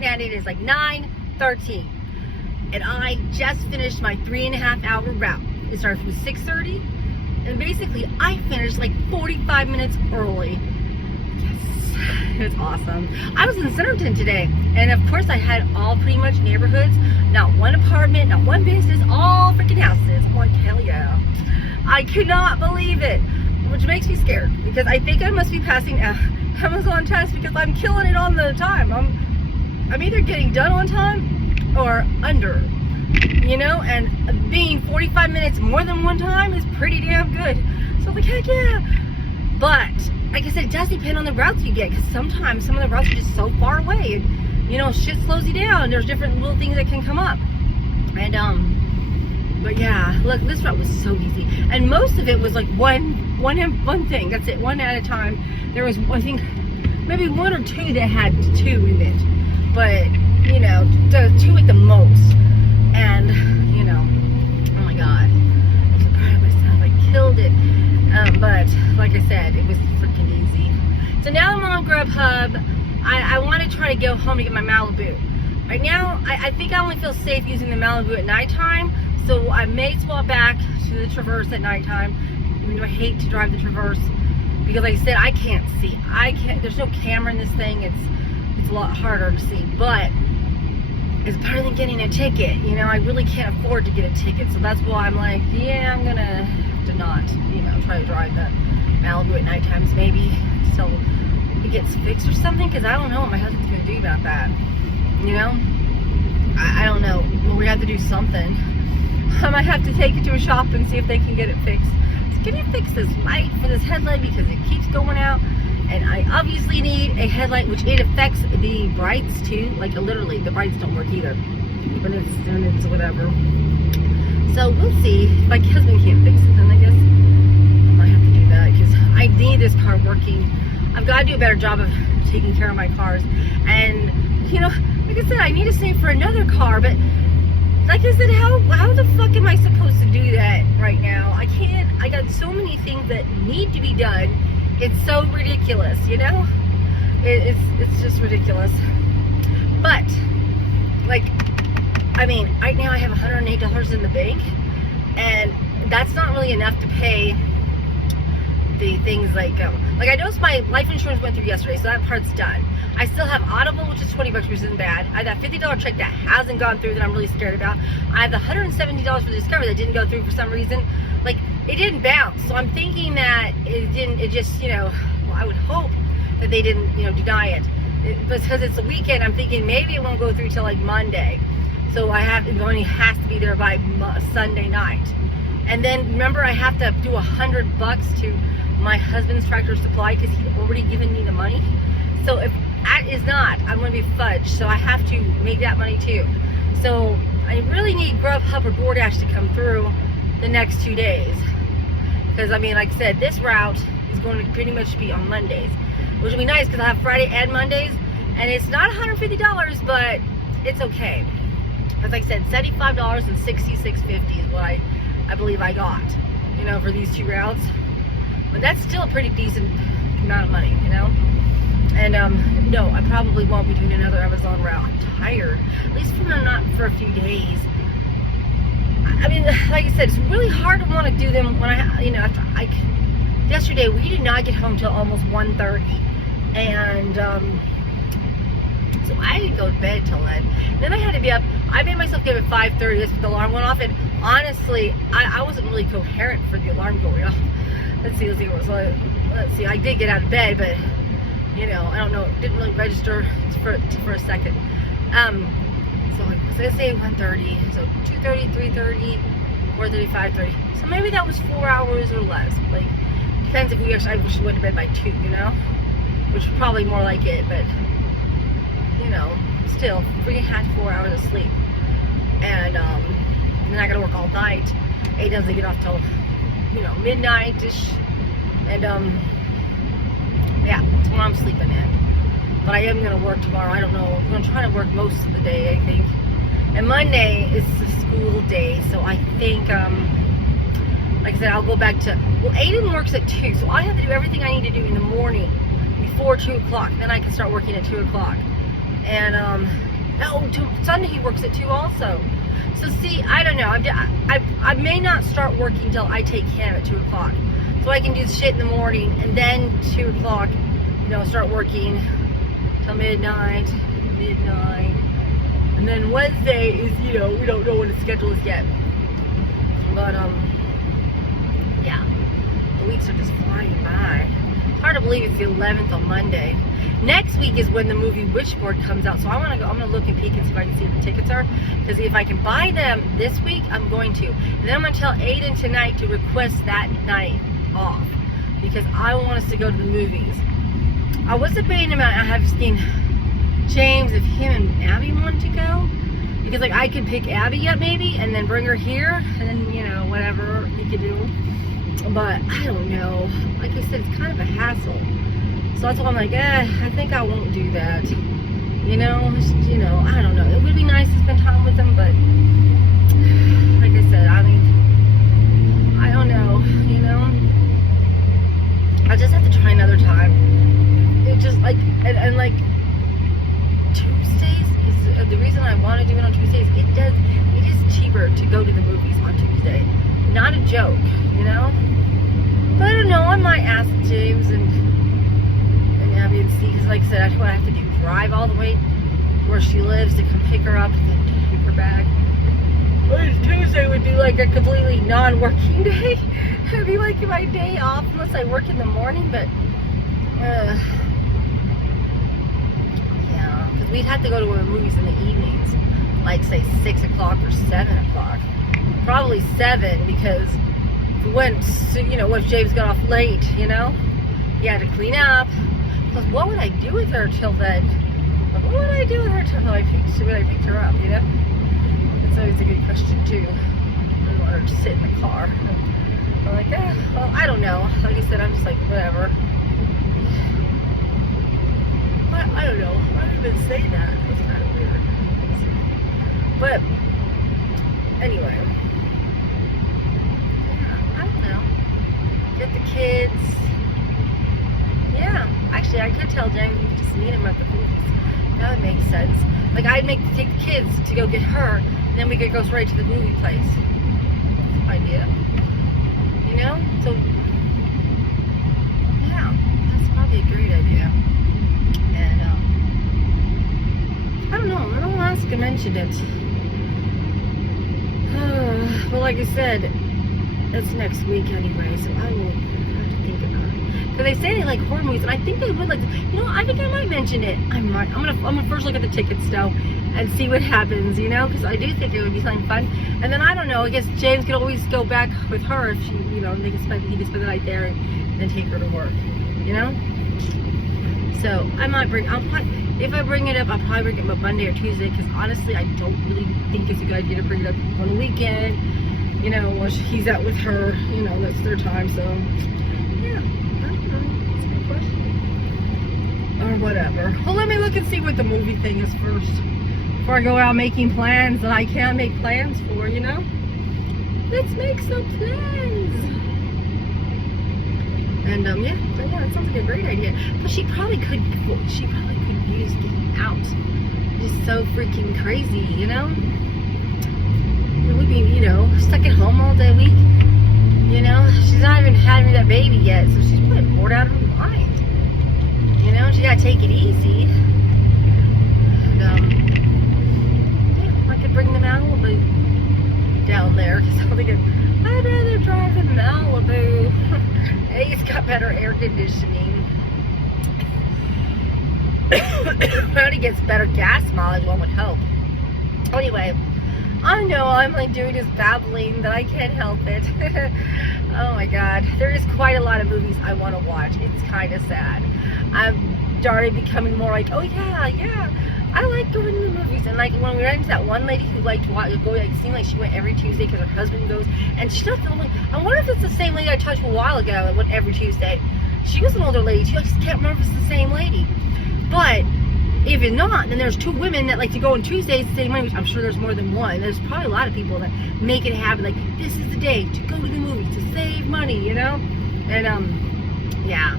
right now it is like 9:13, and I just finished my 3.5-hour route. It started from 6:30, and basically I finished like 45 minutes early. It's awesome. I was in Centerton today, and of course I had all pretty much neighborhoods, not one apartment, not one business, all freaking houses. I'm like, hell yeah. I could not believe it, which makes me scared because I think I must be passing Amazon test because I'm killing it on the time. I'm either getting done on time or under, you know, and being 45 minutes more than one time is pretty damn good. So I'm like, heck yeah. But like I said, it does depend on the routes you get, because sometimes some of the routes are just so far away, and you know, shit slows you down. There's different little things that can come up, and but yeah, look, this route was so easy, and most of it was like one thing. That's it, one at a time. There was, I think, maybe one or two that had two in it, but you know, two at the most. And you know, oh my god, I'm so proud of myself. I killed it. But like I said, it was freaking easy. So now I'm on Grubhub. I want to try to go home to get my Malibu. Right now, I think I only feel safe using the Malibu at nighttime, so I may swap back to the Traverse at nighttime. Even though I hate to drive the Traverse, because like I said, I can't see. There's no camera in this thing. It's a lot harder to see, but it's better than getting a ticket. You know, I really can't afford to get a ticket, so that's why I'm like, yeah, I'm gonna have to not, you know, try to drive the Malibu at night times, maybe so it gets fixed or something, because I don't know what my husband's gonna do about that. You know, I don't know. Well, we have to do something. I might have to take it to a shop and see if they can get it fixed. So can you fix this light for this headlight, because it keeps going out, and I obviously need a headlight, which it affects the brights too. Like literally, the brights don't work either, but it's whatever. So we'll see. If my husband can't fix it, then I guess I might have to do that, because I need this car working. I've got to do a better job of taking care of my cars, and you know, like I said, I need to save for another car, but like I said, how the fuck am I supposed to do that right now? I can't. I got so many things that need to be done. It's so ridiculous, you know? It's just ridiculous. But like, I mean, right now I have $108 in the bank, and that's not really enough to pay the things like I noticed my life insurance went through yesterday, so that part's done. I still have Audible, which is $20, which isn't bad. I have that $50 check that hasn't gone through that I'm really scared about. I have the $170 for Discovery that didn't go through for some reason. Like, it didn't bounce, so I'm thinking that it just, you know, well, I would hope that they didn't, you know, deny it. Because it's a weekend, I'm thinking maybe it won't go through till like Monday. So it only has to be there by Sunday night. And then remember, I have to do $100 to my husband's Tractor Supply, because he's already given me the money. So if that is not, I'm going to be fudged. So I have to make that money too. So I really need Grubhub or DoorDash to come through the next 2 days. Because I mean, like I said, this route is going to pretty much be on Mondays, which will be nice because I have Friday and Mondays, and it's not $150, but it's okay. As I said, $75 and $66.50 is what I believe I got, you know, for these two routes. But that's still a pretty decent amount of money, you know. And no, I probably won't be doing another Amazon route. I'm tired, at least not for a few days. I mean, like I said, it's really hard to want to do them when you know, yesterday we did not get home till almost 1:30, and so I didn't go to bed till then. Then I had to be up. I made myself get up at 5:30. That's when the alarm went off, and honestly, I wasn't really coherent for the alarm going off. Let's see what it was. Let's see. I did get out of bed, but you know, I don't know. It didn't really register for a second. So let's say 1:30. So 2:30, 3:30, 4:30, 5:30. So maybe that was 4 hours or less. Like, depends if we actually, I wish we went to bed by 2, you know, which is probably more like it, but you know, still, we had 4 hours of sleep, and then I gotta work all night. 8 doesn't get off till, you know, midnight-ish, and yeah, that's when I'm sleeping in. But I am gonna work tomorrow. I don't know. I'm gonna try to work most of the day, I think. And Monday is the school day, so I think, like I said, I'll go back to, well, Aiden works at 2, so I have to do everything I need to do in the morning before 2 o'clock. Then I can start working at 2 o'clock. And Oh, Sunday he works at 2 also. So see, I don't know. I may not start working until I take him at 2 o'clock. So I can do shit in the morning and then 2 o'clock, start working till midnight. And then Wednesday is, we don't know what the schedule is yet. But, yeah. The weeks are just flying by. It's hard to believe it's the 11th on Monday. Next week is when the movie Witchboard comes out, so I'm gonna look and peek and see if I can see what the tickets are. Because if I can buy them this week, I'm going to. And then I'm gonna tell Aiden tonight to request that night off, because I want us to go to the movies. I was debating about asking James if him and Abby want to go, because like I could pick Abby up maybe and then bring her here, and then whatever he could do. But I don't know. Like I said, it's kind of a hassle. So that's why I'm like, I think I won't do that. Just, I don't know. It would be nice to spend time with them, but like I said, I mean, I don't know, I just have to try another time. It just like, and like, Tuesdays is the reason I want to do it on Tuesdays. It is cheaper to go to the movies on Tuesday. Not a joke, But I don't know, I might ask James and Abby and see, because like I said, I have to drive all the way where she lives to come pick her up and then take her back. Tuesday would be like a completely non-working day. It'd be like my day off unless I work in the morning, but yeah, because we'd have to go to the movies in the evenings, like say 6 o'clock or 7 o'clock. Probably 7, because what if James got off late, he had to clean up. Because what would I do with her till then? What would I do with her till I picked her up, It's always a good question too. I don't want her to sit in the car. I'm like, well, I don't know. Like I said, I'm just like, whatever. I don't know. I didn't even say that. It's kind of weird. But anyway, yeah, I don't know. Get the kids. Yeah, actually, I could tell James we could just meet him at the movies. That would make sense. Like, I'd take the kids to go get her, then we could go straight to the movie place. Idea. So, yeah, that's probably a great idea. And, I don't know, I don't ask I mentioned it. Well, like I said, that's next week anyway, so I will have to think about it. Because they say they like horror movies, and I think they would like, I think I might mention it. I'm gonna first look at the tickets though, and see what happens, because I do think it would be something fun. And then I don't know, I guess James could always go back with her if she, he can spend the night there and then take her to work, So I might if I bring it up, I'll probably bring it up Monday or Tuesday, because honestly, I don't really think it's a good idea to bring it up on a weekend, while he's out with her, that's their time, so, yeah, I don't know, it's a good question. Or whatever. Well, let me look and see what the movie thing is first, before I go out making plans that I can't make plans for, Let's make some plans. And, yeah, that sounds like a great idea. But she probably could use getting out. Just so freaking crazy, It would be, stuck at home all day week. She's not even having that baby yet, so she's probably bored out of her mind. She gotta take it easy. And, yeah, I could bring them out a little bit down there, because I'm thinking, I'd rather drive to Malibu. It's got better air conditioning. Probably gets better gas mileage, one would hope. Anyway, I know I'm like doing this babbling that I can't help it. Oh my god, there is quite a lot of movies I want to watch. It's kind of sad. I've started becoming more like, oh yeah, I like going to the movies. And like when we ran into that one lady who liked to go, like, it seemed like she went every Tuesday because her husband goes, and she doesn't. I'm like, I wonder if it's the same lady I talked to a while ago that went every Tuesday. She was an older lady too. I just can't remember if it's the same lady. But if it's not, then there's 2 women that like to go on Tuesdays the same way, which I'm sure there's more than one. There's probably a lot of people that make it happen. Like, this is the day to go to the movies to save money, And yeah,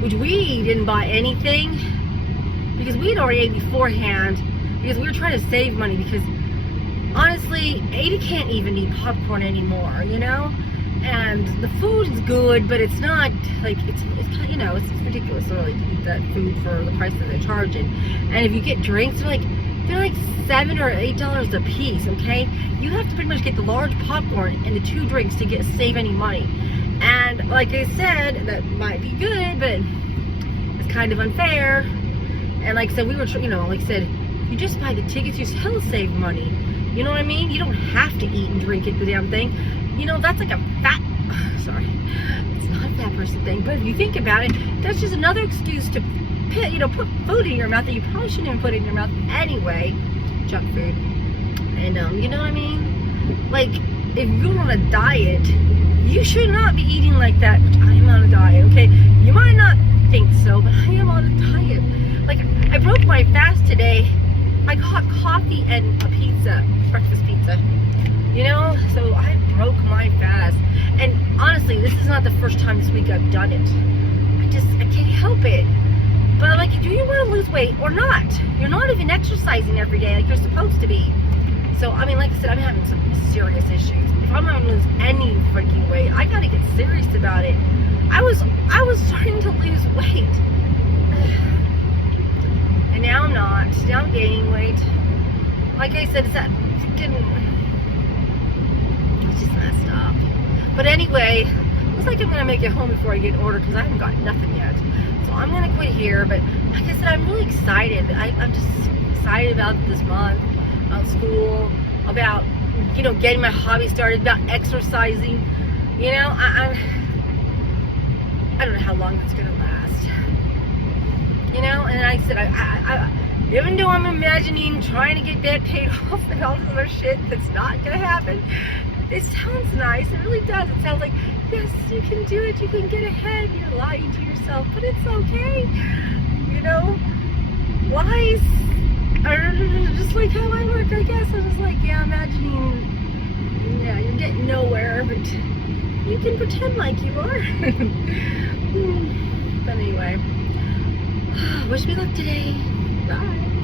which we didn't buy anything because we'd already ate beforehand because we were trying to save money, because honestly, Ada can't even eat popcorn anymore, you know? And the food is good, but it's not, like, it's kind of, you know, it's ridiculous to really eat that food for the price that they're charging. And if you get drinks, they're like $7 or $8 a piece, okay? You have to pretty much get the large popcorn and the 2 drinks to save any money. And like I said, that might be good, but it's kind of unfair. And like I said, we were, you know, like I said, you just buy the tickets, you still save money. You know what I mean? You don't have to eat and drink it, the damn thing. You know, that's like a fat, sorry, it's not a fat person thing, but if you think about it, that's just another excuse to, you know, put food in your mouth that you probably shouldn't even put in your mouth anyway, junk food. And, you know what I mean? Like, if you're on a diet, you should not be eating like that, which I am on a diet, okay? You might not think so, but I am on a diet. Like, I broke my fast today. I got coffee and a pizza, breakfast pizza, you know? So I broke my fast. And honestly, this is not the first time this week I've done it. I can't help it. But I'm like, do you want to lose weight or not? You're not even exercising every day like you're supposed to be. So, I mean, like I said, I'm having some serious issues. If I'm going to lose any freaking weight, I got to get serious about it. I was starting to lose weight. And now I'm not. Now I'm gaining weight. Like I said, it's just messed up. But anyway, looks like I'm going to make it home before I get an order, because I haven't got nothing yet. So I'm going to quit here. But like I said, I'm really excited. I'm just excited about this month, about school, about, you know, getting my hobby started, about exercising. You know, I don't know how long it's going to last. You know, and like I said, even though I'm imagining trying to get debt paid off and all this other shit that's not going to happen, it sounds nice. It really does. It sounds like, yes, you can do it. You can get ahead. You're lying to yourself, but it's okay. You know, lies are just like how I work, I guess. I'm just like, yeah, imagining, yeah, you're getting nowhere, but you can pretend like you are. But anyway, wish me luck today. Bye.